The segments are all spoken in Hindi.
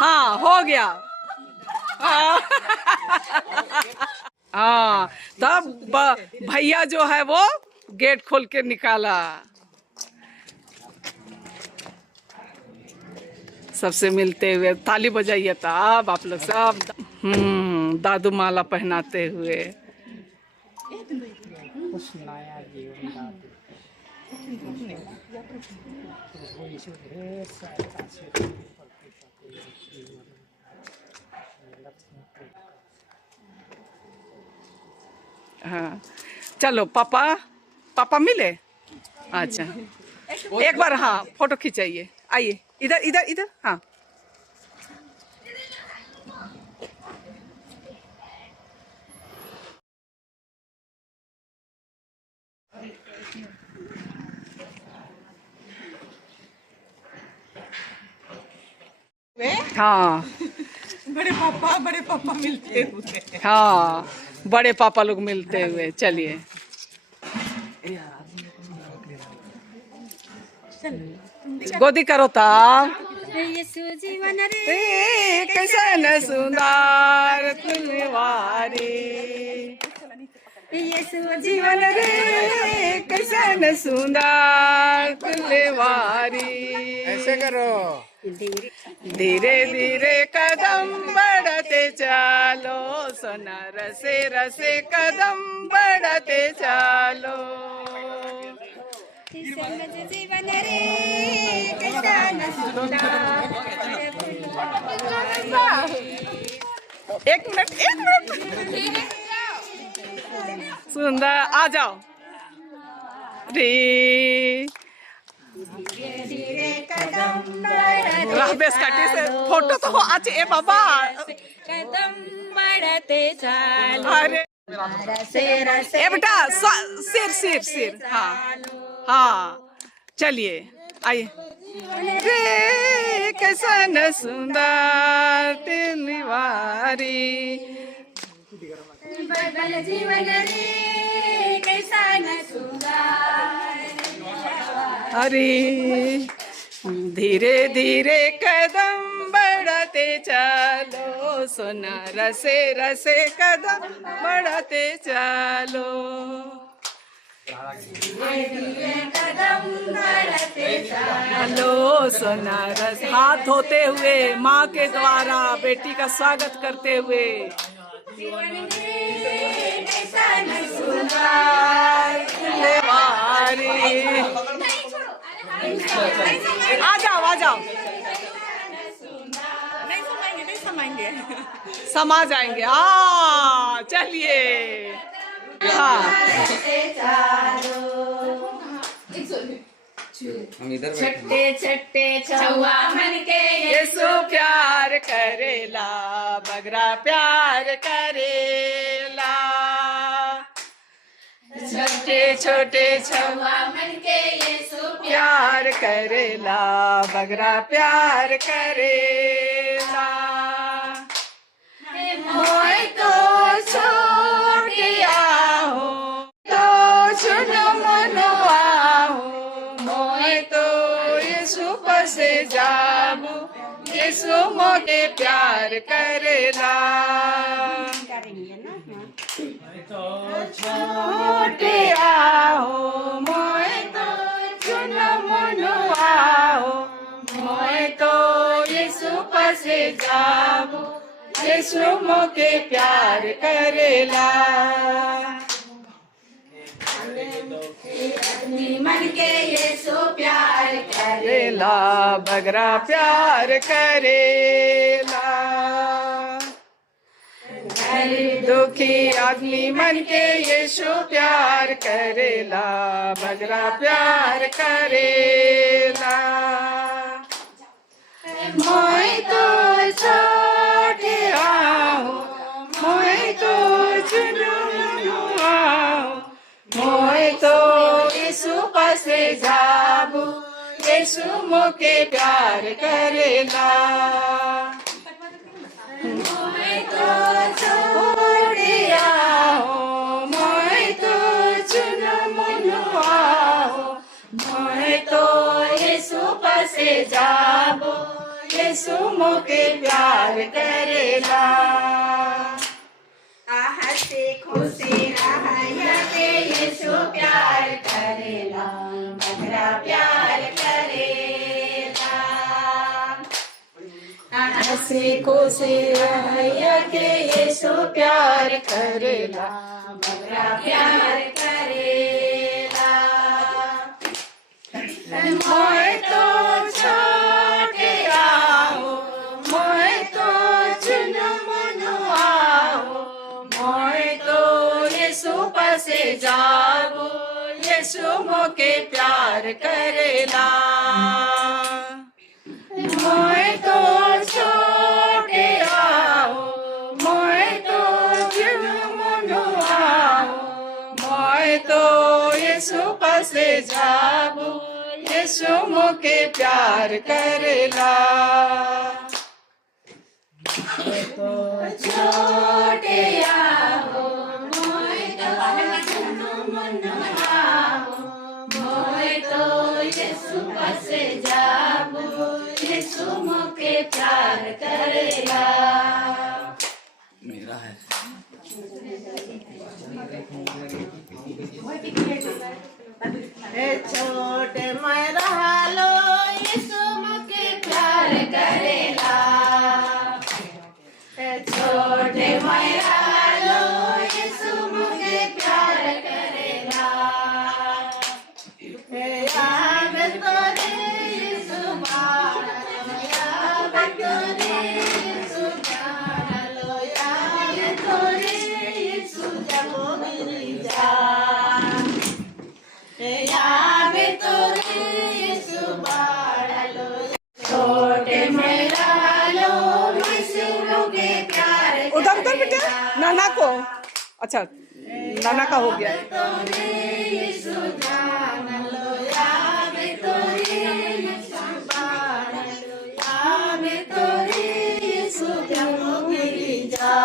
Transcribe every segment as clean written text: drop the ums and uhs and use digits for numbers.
हाँ हो गया। हाँ हाँ, तब भैया जो है वो गेट खोल के निकाला। सबसे मिलते हुए ताली बजाइए तब आप लोग सब। दादू माला पहनाते हुए। कुछ नया जीवन दादू हाँ चलो पापा, पापा मिले। अच्छा एक बार हाँ फोटो खिंचाइए, आइए इधर इधर इधर। हाँ हाँ बड़े पापा मिलते हुए। हाँ बड़े पापा लोग मिलते हुए। चलिए गोदी करो तब। जीवन रे कैसन सुंदर तुलवारी, जीवन रे कैसन सुंदर तुलवारी। ऐसे करो। धीरे धीरे कदम बढ़ते चलो, सोना रसे रसे कदम बढ़ते चलो। जीवन रे कैसन एक मिनट सुंदर आ जाओ रे। राहबेस काटी से फोटो तो हो आज ए बाबा। कदम बढ़ते चलो, अरे ए बेटा सिर सिर सिर। हाँ हाँ चलिए आइए। रे कैसन सुंदर तिलवारी, जीवन रे कैसन सुंदर। अरे धीरे धीरे कदम बढ़ते चलो, सोना रसे रसे कदम बढ़ते चलो। कदम बढ़ते चलो सोना रस। हाथ धोते हुए माँ के द्वारा बेटी का स्वागत करते हुए। आ जाओ आ जाओ, नहीं समाएंगे। समा जाएंगे। हाँ चलिए। हाँ छट्टे छट्टे छुआ मन के यीशु प्यार करेला, बगरा प्यार करेला। छोटे छोटे छुआ मन के यीशु प्यार करेला, बगरा प्यार करेला। मोय तो छोटिया हो, तो सुन मनवा हो। मोय तो यीशु पसे जाबू, यीशु मोके प्यार करेला। छोटिया हो, मोय तो सुन मनवा हो। मोय तो यीशु पसे जाबू, यीशु मोके प्यार करेला। मन के यीशु प्यार करेला, बगरा प्यार करेला। दुखी आदमी मन के यीशु प्यार करेला, बगरा प्यार करेला। मोय तो छोटिया हो, मोय तो चुनुआ हो। मोय तो यीशु पसे जाबू, यीशु मोके प्यार करेला। मोय तो छोटिया हो, मोय तो चुनुआ हो। मोय तो यीशु पसे जाबू, यीशु मोके प्यार करेला हंसी खुशी रहैया के यीशु प्यार करेला बकरा प्यार करेला हंसी खुशी रहैया के यीशु प्यार करेला बकरा प्यार करेला मोए तो छोटे आओ मोए तो चुन मनु आओ मोए तो यीशु पसे जाओ यीशु मोके प्यार करेला मोए तो छोटे आओ मोए तो चुन मनु आओ मोए तो यीशु पसे जाओ यीशु मोके प्यार करेला छोटे आओ मोए तो चुनु मुनु आओ मोए तो यीशु पसे जाबो यीशु मोके प्यार करेला मेरा है छोटे मेरा लो यीशु मोके प्यार करेला छोटे मेरा लो यीशु मोके प्यार करेला याद तोरे यीशु बालो याद तोरे यीशु बालो याद तोरे यीशु जबो गिरी जा याद तोरे यीशु बालो छोटे मेरा लो यीशु मोके प्यार उधर उधर बेटा नाना को अच्छा नाना का हो गया तोरे यीशु जान लो याद तोरे यीशु बालो याद तोरे यीशु जबो गिरी जा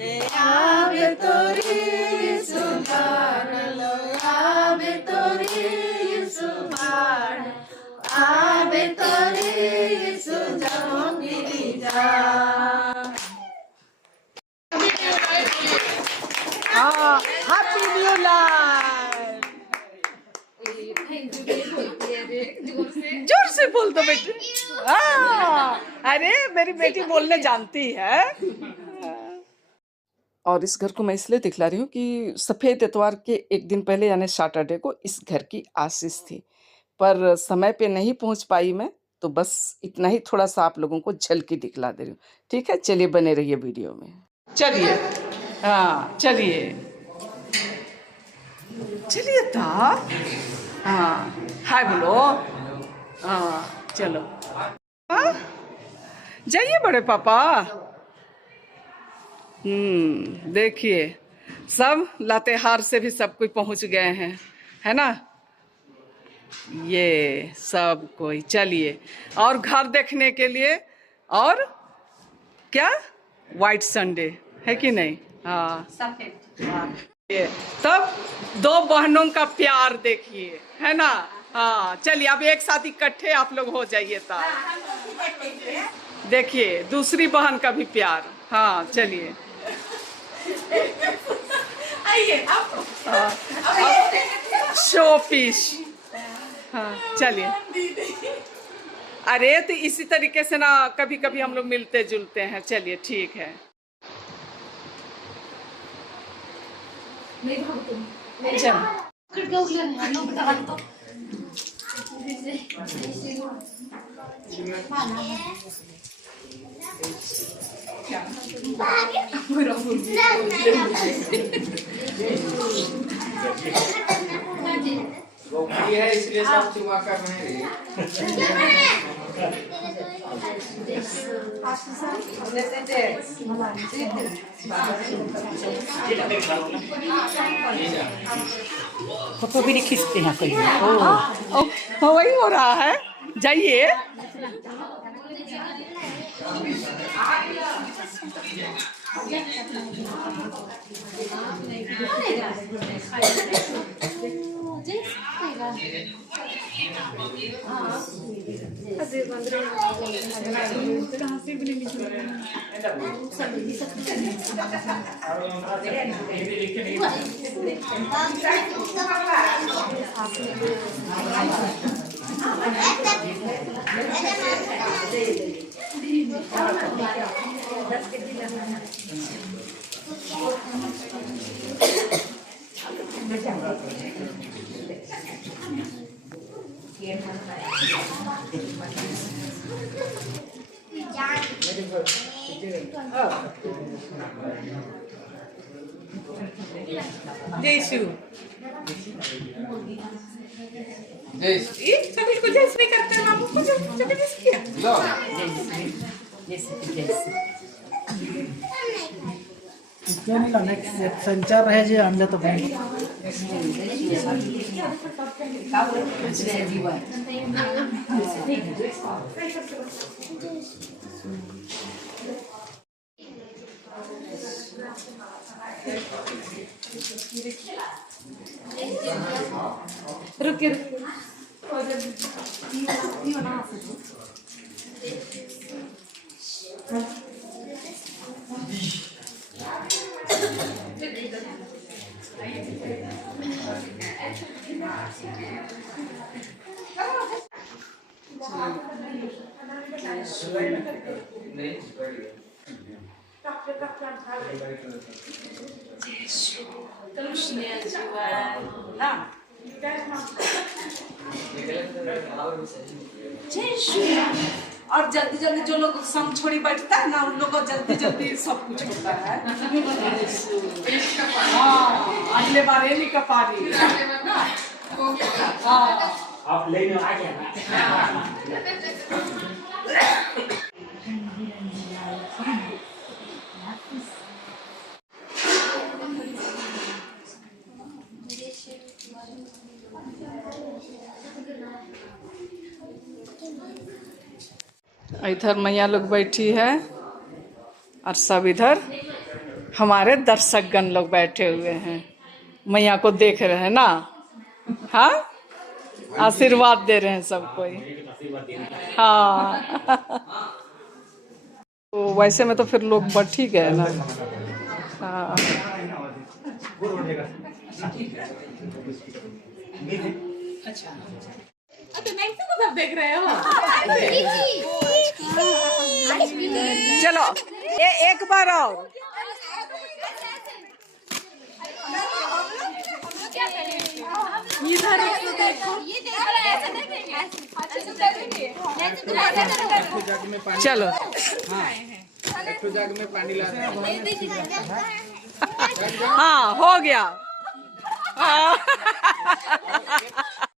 याद तोरे यीशु जान लो याद तोरे यीशु बालो याद तोरे यीशु जबो गिरी जा हाँ हैप्पी न्यू लाइफ जोर से बोल दो बेटे हाँ अरे मेरी बेटी बोलने जानती है और इस घर को मैं इसलिए दिखला रही हूँ कि सफ़ेद इतवार के एक दिन पहले यानी सैटरडे को इस घर की आशीष थी पर समय पे नहीं पहुँच पाई मैं तो बस इतना ही थोड़ा सा आप लोगों को झलकी दिखला दे रही हूँ ठीक है चलिए बने रहिए वीडियो में चलिए हाँ चलिए चलिए था हाँ हाय बोलो हाँ चलो हाँ जाइए बड़े पापा देखिए सब लातेहार से भी सब कोई पहुंच गए हैं है ना ये सब कोई चलिए और घर देखने के लिए और क्या वाइट संडे है कि नहीं हाँ ये तब दो बहनों का प्यार देखिए है ना हाँ चलिए अब एक साथ इकट्ठे आप लोग हो जाइए तब देखिए दूसरी बहन का भी प्यार हाँ चलिए आइए आप शो पीस हाँ चलिए अरे तो इसी तरीके से ना कभी कभी हम लोग मिलते जुलते हैं चलिए ठीक है गोपी है इसलिए सब चुमा कर रहे हैं फोटो भी नहीं खींचते हैं कोई वही हो रहा है जाइए जय जयसु जैसे ये सभी को जैसे करते हैं मामू को सभी जैसे किया लो क्या नहीं लाना संचार रहे जे आणलं तर भाई रुकिए और जल्दी जल्दी जो लोग संग छोड़ी बैठता है ना उन लोगों को जल्दी जल्दी सब कुछ होता है। हाँ अगले बार ये नहीं कर पा रही हाँ आप लेने आ गया ना इधर मैया लोग बैठी है और सब इधर हमारे दर्शकगण लोग बैठे हुए हैं मैया को देख रहे हैं ना। हाँ आशीर्वाद दे रहे हैं सब कोई। हाँ तो वैसे में तो फिर लोग बैठ ही गए ना। हाँ देख रहे हो चलो एक बार और इधर चलो एक जग में पानी ला हाँ हो गया। हाँ